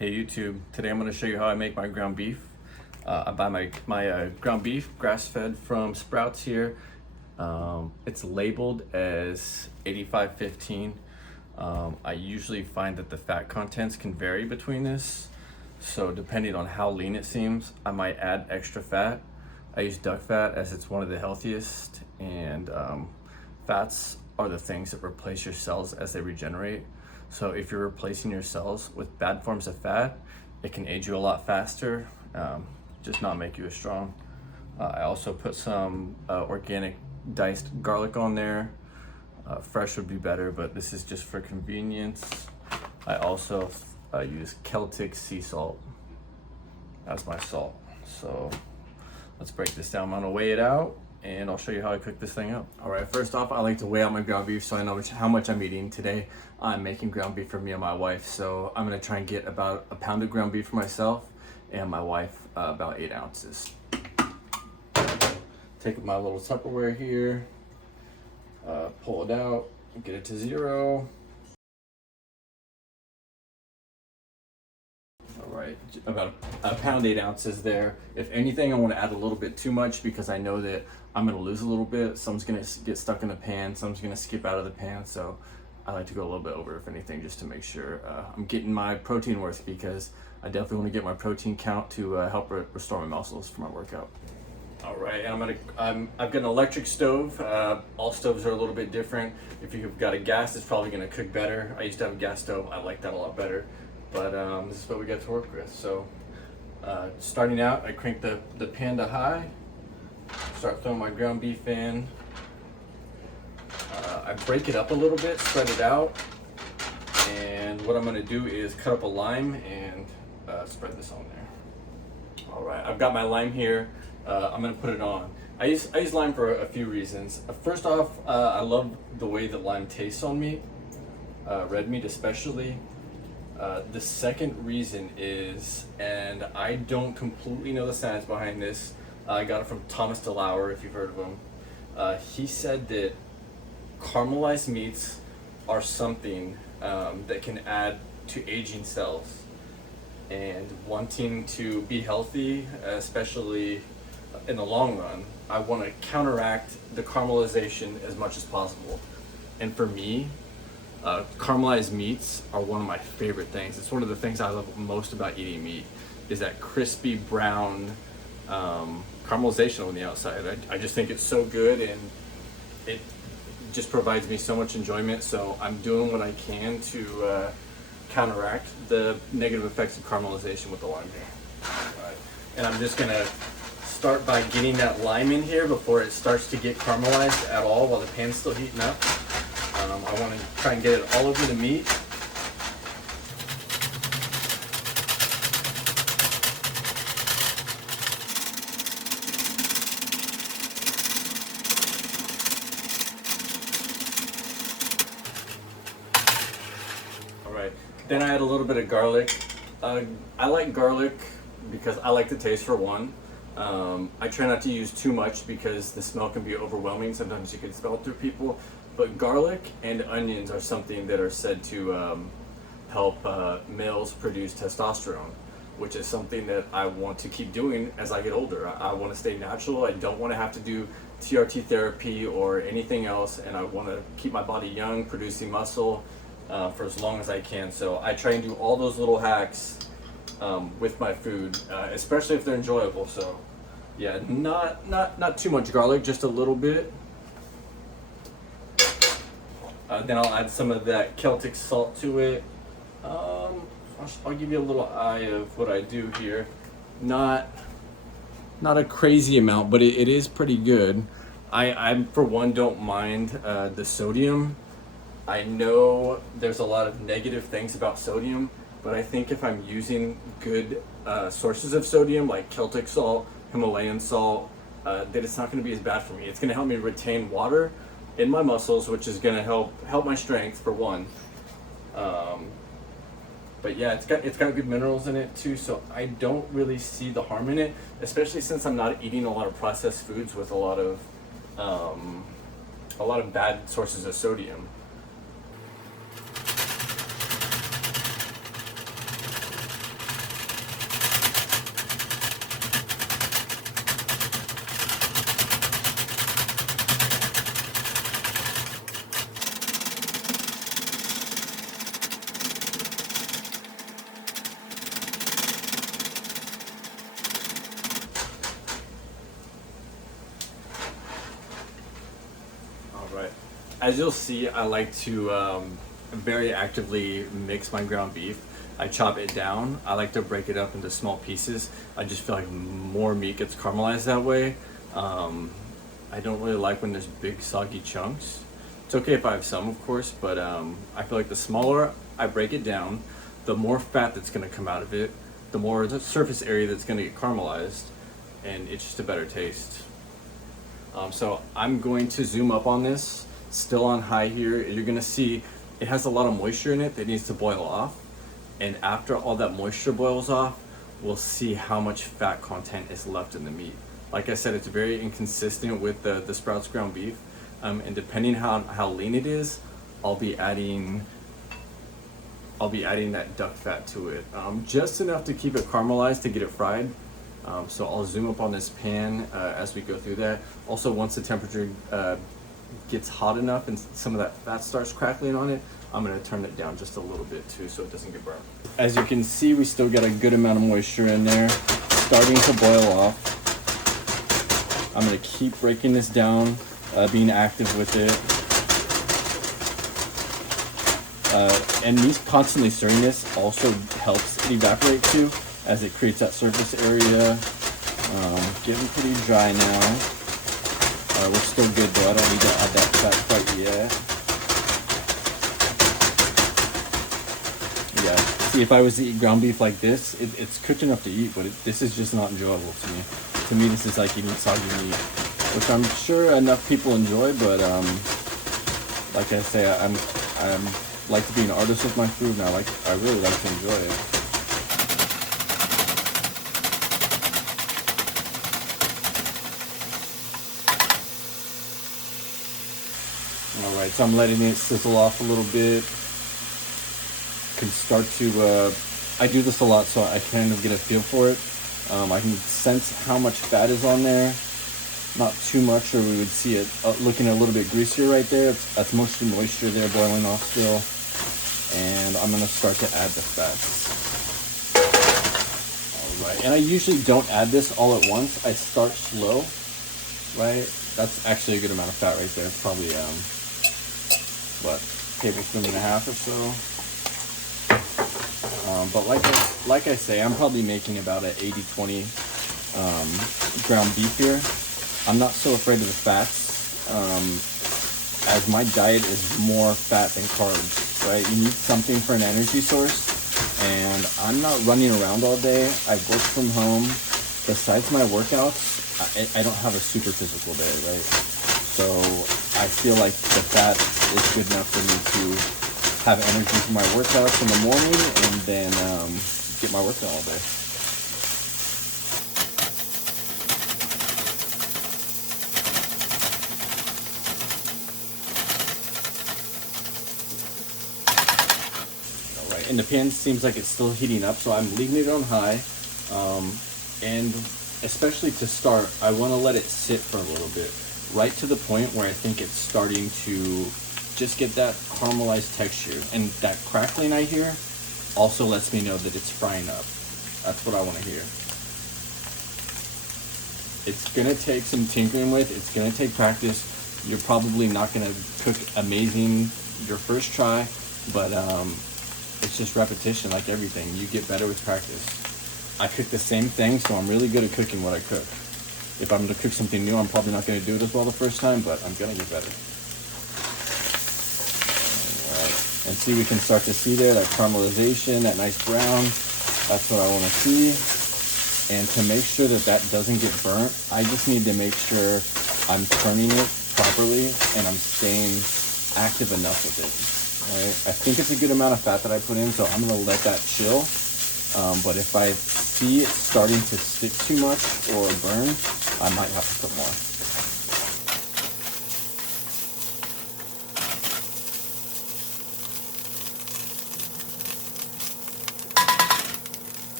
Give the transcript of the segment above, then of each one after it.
Hey YouTube, today I'm going to show you how I make my ground beef. I buy my ground beef grass-fed from Sprouts here. It's labeled as 85-15. I usually find that the fat contents can vary between this. So depending on how lean it seems, I might add extra fat. I use duck fat as it's one of the healthiest, and fats are the things that replace your cells as they regenerate. So if you're replacing your cells with bad forms of fat, it can age you a lot faster, just not make you as strong. I also put some organic diced garlic on there. Fresh would be better, but this is just for convenience. I also use Celtic sea salt as my salt. So let's break this down. I'm gonna weigh it out and I'll show you how I cook this thing up. All right, first off, I like to weigh out my ground beef so I know how much I'm eating. Today, I'm making ground beef for me and my wife, so I'm gonna try and get about a pound of ground beef for myself and my wife about 8 ounces. Take my little Tupperware here, pull it out, get it to 0. All right, about a pound 8 ounces there. If anything, I want to add a little bit too much because I know that I'm going to lose a little bit. Some's going to get stuck in the pan, some's going to skip out of the pan. So I like to go a little bit over, if anything, just to make sure I'm getting my protein worth, because I definitely want to get my protein count to help restore my muscles for my workout. All right, and I've got an electric stove. All stoves are a little bit different. If you've got a gas, it's probably going to cook better. I used to have a gas stove. I like that a lot better. But this is what we got to work with. So starting out, I crank the pan to high, start throwing my ground beef in. I break it up a little bit, spread it out, and what I'm gonna do is cut up a lime and spread this on there. All right, I've got my lime here. I'm gonna put it on. I use lime for a few reasons. First off, I love the way that lime tastes on meat, red meat especially. The second reason is, and I don't completely know the science behind this, I got it from Thomas DeLauer, if you've heard of him. He said that caramelized meats are something that can add to aging cells. And wanting to be healthy, especially in the long run, I want to counteract the caramelization as much as possible. And for me, caramelized meats are one of my favorite things. It's one of the things I love most about eating meat, is that crispy brown caramelization on the outside. I just think it's so good, and it just provides me so much enjoyment. So I'm doing what I can to counteract the negative effects of caramelization with the lime here. Right. And I'm just gonna start by getting that lime in here before it starts to get caramelized at all, while the pan's still heating up. I want to try and get it all over the meat. All right, then I add a little bit of garlic. I like garlic because I like the taste, for one. I try not to use too much because the smell can be overwhelming. Sometimes you can smell it through people. But garlic and onions are something that are said to help males produce testosterone, which is something that I want to keep doing as I get older. I want to stay natural. I don't want to have to do TRT therapy or anything else, and I want to keep my body young, producing muscle for as long as I can. So I try and do all those little hacks with my food, especially if they're enjoyable. So yeah, not too much garlic, just a little bit. Then I'll add some of that Celtic salt to it. I'll give you a little eye of what I do here. Not a crazy amount, but it is pretty good. I for one don't mind the sodium. I know there's a lot of negative things about sodium, but I think if I'm using good sources of sodium, like Celtic salt, Himalayan salt, that it's not going to be as bad for me. It's going to help me retain water in my muscles, which is going to help my strength, for one. But yeah, it's got good minerals in it too, so I don't really see the harm in it, especially since I'm not eating a lot of processed foods with a lot of bad sources of sodium. as you'll see, I like to very actively mix my ground beef. I chop it down. I like to break it up into small pieces. I just feel like more meat gets caramelized that way. I don't really like when there's big soggy chunks. It's okay if I have some, of course, but I feel like the smaller I break it down, the more fat that's gonna come out of it, the more the surface area that's gonna get caramelized, and it's just a better taste. So I'm going to zoom up on this, still on high here. You're gonna see it has a lot of moisture in it that needs to boil off. And after all that moisture boils off, we'll see how much fat content is left in the meat. Like I said, it's very inconsistent with the Sprouts ground beef. And depending how lean it is, I'll be adding that duck fat to it. Just enough to keep it caramelized to get it fried. So I'll zoom up on this pan as we go through that. Also, once the temperature gets hot enough and some of that fat starts crackling on it, I'm gonna turn it down just a little bit too so it doesn't get burnt. As you can see, we still got a good amount of moisture in there, starting to boil off. I'm gonna keep breaking this down, being active with it. And me constantly stirring this also helps it evaporate too, as it creates that surface area. Getting pretty dry now. We're still good though, I don't need to add that fat quite yet. Yeah, see, if I was to eat ground beef like this, it's cooked enough to eat, but this is just not enjoyable to me. To me, this is like eating soggy meat, which I'm sure enough people enjoy, but like I say, I'm like to be an artist with my food, and I really like to enjoy it. All right, so I'm letting it sizzle off a little bit. Can start to, I do this a lot, so I kind of get a feel for it. I can sense how much fat is on there. Not too much, or we would see it looking a little bit greasier right there. That's mostly moisture there boiling off still. And I'm gonna start to add the fats. All right, and I usually don't add this all at once. I start slow, right? That's actually a good amount of fat right there. It's probably, what, tablespoon and a half or so. But like I say, I'm probably making about an 80-20 ground beef here. I'm not so afraid of the fats, as my diet is more fat than carbs, right? You need something for an energy source, and I'm not running around all day. I work from home. Besides my workouts, I don't have a super physical day, right? So I feel like the fat is good enough for me to have energy for my workouts in the morning and then get my work done all day. All right, and the pan seems like it's still heating up, so I'm leaving it on high. And especially to start, I want to let it sit for a little bit, right to the point where I think it's starting to just get that caramelized texture, and that crackling I hear also lets me know that it's frying up. That's what I want to hear. It's gonna take some tinkering with, it's gonna take practice. You're probably not gonna cook amazing your first try, but it's just repetition, like everything. You get better with practice. I cook the same thing, so I'm really good at cooking what I cook. If I'm gonna cook something new, I'm probably not gonna do it as well the first time, but I'm gonna get better. And see, we can start to see there that caramelization, that nice brown. That's what I want to see. And to make sure that that doesn't get burnt, I just need to make sure I'm turning it properly and I'm staying active enough with it. Right? I think it's a good amount of fat that I put in, so I'm going to let that chill. But if I see it starting to stick too much or burn, I might have to put more.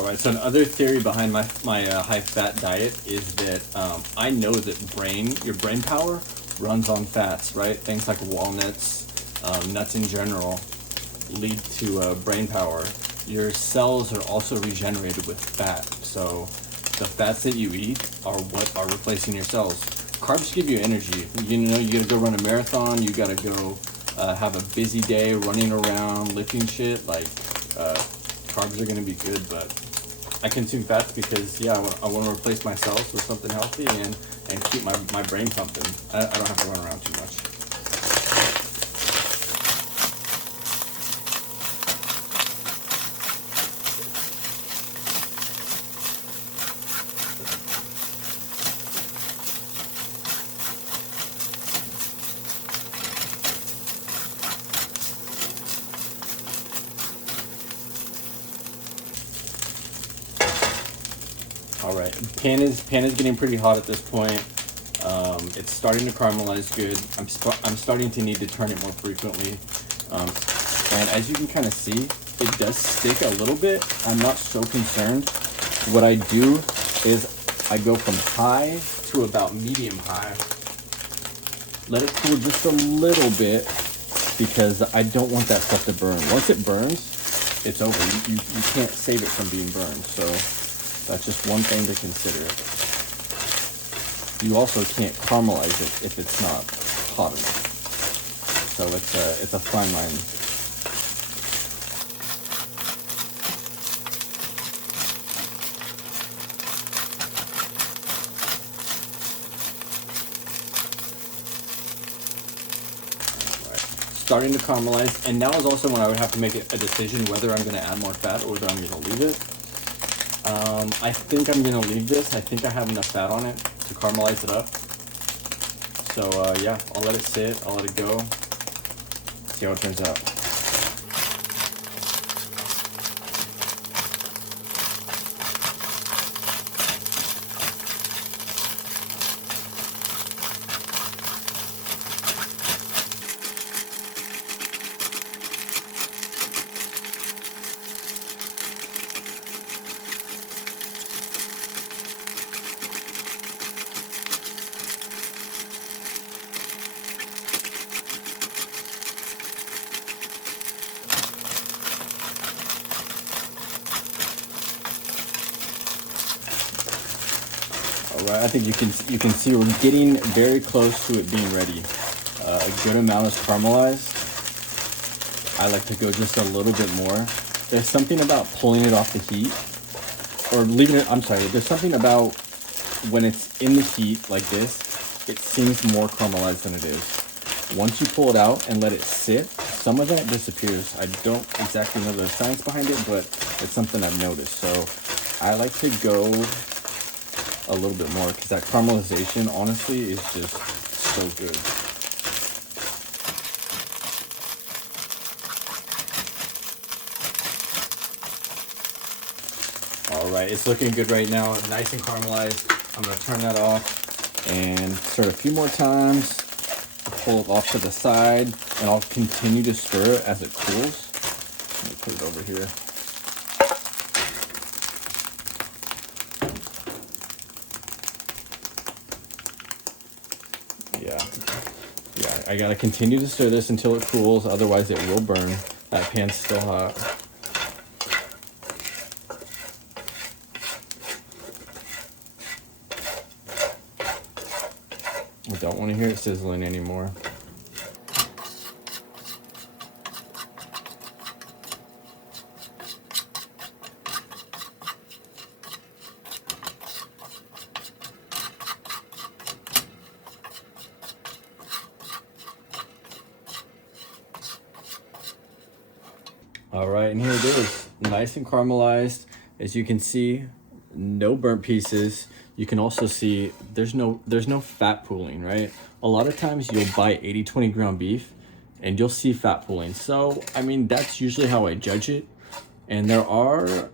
All right, so another theory behind my high fat diet is that I know that your brain power runs on fats, right? Things like walnuts, nuts in general lead to brain power. Your cells are also regenerated with fat. So the fats that you eat are what are replacing your cells. Carbs give you energy. You know, you gotta go run a marathon, you gotta go have a busy day running around, lifting shit, like carbs are gonna be good, but I consume fats because, yeah, I want to replace my cells with something healthy and keep my brain pumping. I don't have to run around too much. All right, pan is getting pretty hot at this point. It's starting to caramelize good. I'm starting to need to turn it more frequently. And as you can kind of see, it does stick a little bit. I'm not so concerned. What I do is I go from high to about medium high. Let it cool just a little bit because I don't want that stuff to burn. Once it burns, it's over. You can't save it from being burned. So that's just one thing to consider. You also can't caramelize it if it's not hot enough. So it's a fine line. Starting to caramelize, and now is also when I would have to make a decision whether I'm going to add more fat or whether I'm going to leave it. I think I'm going to leave this. I think I have enough fat on it to caramelize it up. So yeah, I'll let it sit, I'll let it go, see how it turns out. All right, I think you can see we're getting very close to it being ready. A good amount is caramelized. I like to go just a little bit more. There's something about pulling it off the heat or leaving it. I'm sorry. There's something about when it's in the heat like this, it seems more caramelized than it is. Once you pull it out and let it sit, some of that disappears. I don't exactly know the science behind it, but it's something I've noticed. So I like to go a little bit more because that caramelization honestly is just so good. All right, it's looking good right now, nice and caramelized. I'm gonna turn that off and stir it a few more times, pull it off to the side, and I'll continue to stir it as it cools. Let me put it over here. Yeah, I gotta continue to stir this until it cools, otherwise it will burn. That pan's still hot. I don't want to hear it sizzling anymore. All right, and here it is, nice and caramelized. As you can see, no burnt pieces. You can also see there's no fat pooling, right? A lot of times you'll buy 80-20 ground beef and you'll see fat pooling. So, I mean, that's usually how I judge it. And there are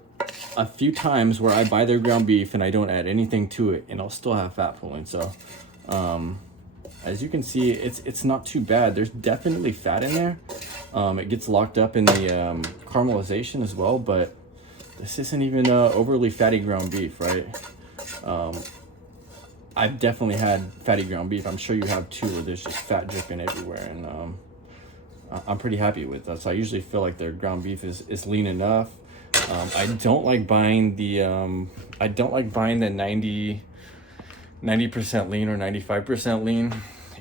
a few times where I buy their ground beef and I don't add anything to it and I'll still have fat pooling. So, as you can see, it's not too bad. There's definitely fat in there. It gets locked up in the caramelization as well, but this isn't even overly fatty ground beef, right? I've definitely had fatty ground beef. I'm sure you have too, where there's just fat dripping everywhere, and I'm pretty happy with that. So I usually feel like their ground beef is lean enough. I don't like buying the 90% lean or 95% lean.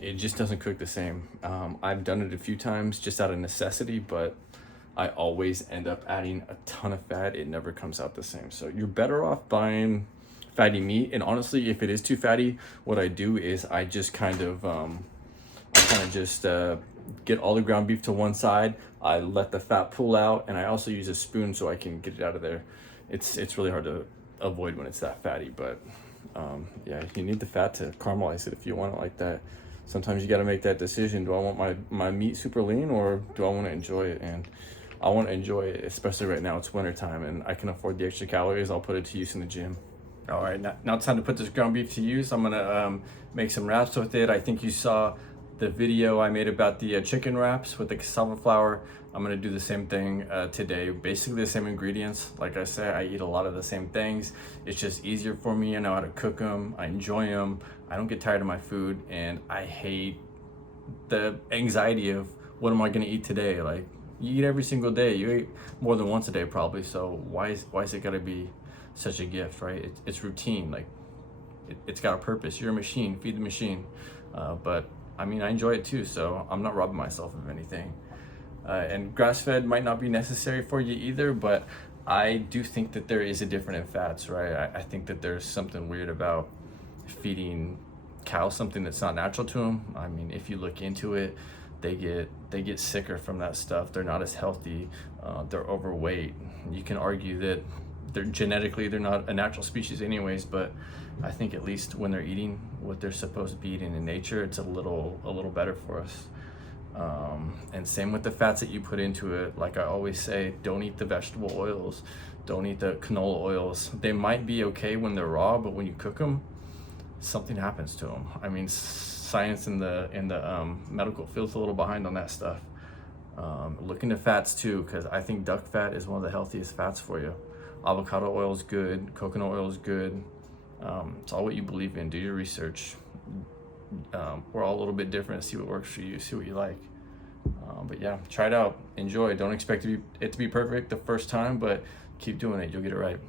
It just doesn't cook the same. I've done it a few times just out of necessity, but I always end up adding a ton of fat. It never comes out the same. So you're better off buying fatty meat. And honestly, if it is too fatty, what I do is I just kind of get all the ground beef to one side. I let the fat pull out, and I also use a spoon so I can get it out of there. It's really hard to avoid when it's that fatty, but yeah, you need the fat to caramelize it if you want it like that. Sometimes you got to make that decision. Do I want my meat super lean, or do I want to enjoy it? And I want to enjoy it, especially right now. It's winter time and I can afford the extra calories. I'll put it to use in the gym. All right, now it's time to put this ground beef to use. I'm gonna make some wraps with it. I think you saw the video I made about the chicken wraps with the cassava flour. I'm gonna do the same thing today. Basically the same ingredients. Like I said, I eat a lot of the same things. It's just easier for me. I know how to cook them. I enjoy them. I don't get tired of my food, and I hate the anxiety of what am I gonna eat today. Like, you eat every single day. You eat more than once a day probably. So why is it gotta be such a gift, right? It's routine. Like, it's got a purpose. You're a machine. Feed the machine. But I mean, I enjoy it too, so I'm not robbing myself of anything. And grass-fed might not be necessary for you either, but I do think that there is a difference in fats, right? I think that there's something weird about feeding cows something that's not natural to them. I mean, if you look into it, they get sicker from that stuff. They're not as healthy. They're overweight. You can argue that they're not a natural species anyways, but I think at least when they're eating what they're supposed to be eating in nature, it's a little better for us. And same with the fats that you put into it. Like I always say, don't eat the vegetable oils, don't eat the canola oils. They might be okay when they're raw, but when you cook them, something happens to them. I mean, science in the medical field's a little behind on that stuff. Look into fats too, because I think duck fat is one of the healthiest fats for you. Avocado oil is good, coconut oil is good. It's all what you believe in. Do your research. We're all a little bit different. See what works for you, see what you like. But yeah, try it out, enjoy. Don't expect it to be perfect the first time, but keep doing it, you'll get it right.